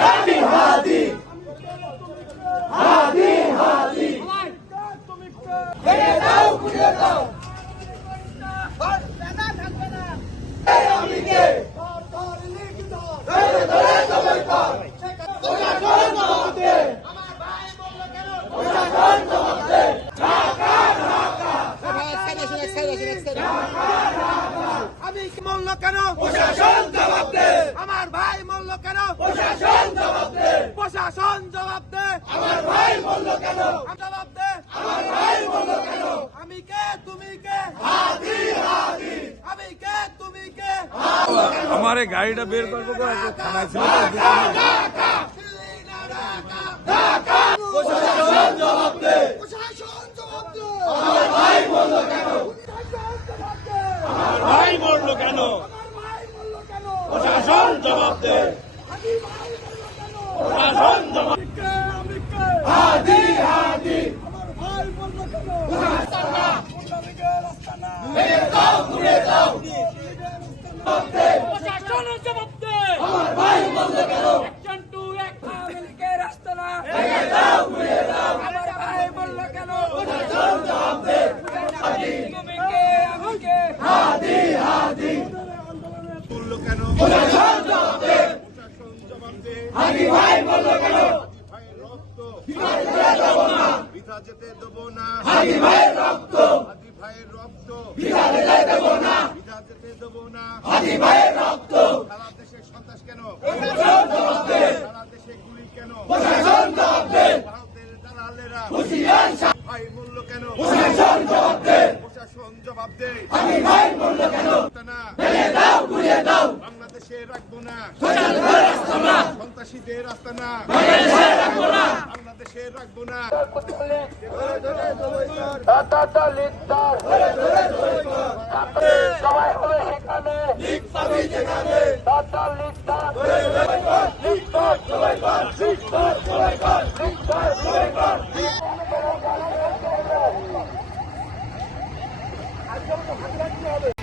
হাদি হাদি হাদি হাদি ভেঙে দাও ঘুরিয়ে দাও আমি কে ধরে ধরে জবাই কর প্রশাসন জবাব দে আমার ভাই বলল কেন প্রশাসন জবাব দে ঢাকা ঢাকা আমি বলল কেন প্রশাসন জবাব দে আমার ভাই বলল কেন প্রশাসন জবাব দে প্রশাসন জবাব দে আমার ভাই বলল কেন জবাব দে আমার ভাই বলল কেন আমি কে তুমি কে হাদি হাদি আমি কে তুমি কে हमारे गाड़ीটা বের করবো থানায় ছিল প্রশাসন জবাব দে প্রশাসন জবাব দে আমার ভাই বলল কেন আমার ভাই মরলো কেন প্রশাসন জবাব দে প্রশাসন জবাব হাদি হাদি ভেঙে দাও ঘুরে দাও প্রশাসনের জবাব দে আমার ভাই বলল কেন অ্যাকশন টু অ্যাকশন রাস্তা না ভেঙে দাও ঘুরে দাও আমার ভাই বলল কেন প্রশাসন জবাব দে তুমি কে আমি কে হাদি হাদি মরলো কেন প্রশাসন জবাব দে প্রশাসন জবাব দে হাদি ভাই বলল কেন ভাইয়ের রক্ত বিনা দেব না বৃথা যেতে দেবো না হাদি ভাইয়ের রক্ত হাদি ভাইয়ের রক্ত বিনা দেব না বৃথা যেতে দেবো না হাদি ভাইয়ের রক্ত সারা দেশে সন্ত্রাস কেন প্রশাসন জবাব দে সারা দেশে গুলি কেন প্রশাসন জবাব দে ভারতের দালালেরা হুঁশিয়ার ভাই মূল্য কেন প্রশাসন জবাব দে প্রশাসন জবাব দে হাদি ভাই বলল কেন না ভেঙে দাও ঘুরিয়ে দাও বাংলাদেশে রাখবো না রাস্তা না সন্ত্রাসীদের রাস্তা না বাংলাদেশে রাখবো না বাংলাদেশে রাখবো না সবাই হবে সেখানে লিগ পাবি যেখানে টাটার লিস্টার লিগ কর সবাই কর লিগ কর সবাই কর লিগ কর সবাই কর আজকে আমাকে হাত রাখতে হবে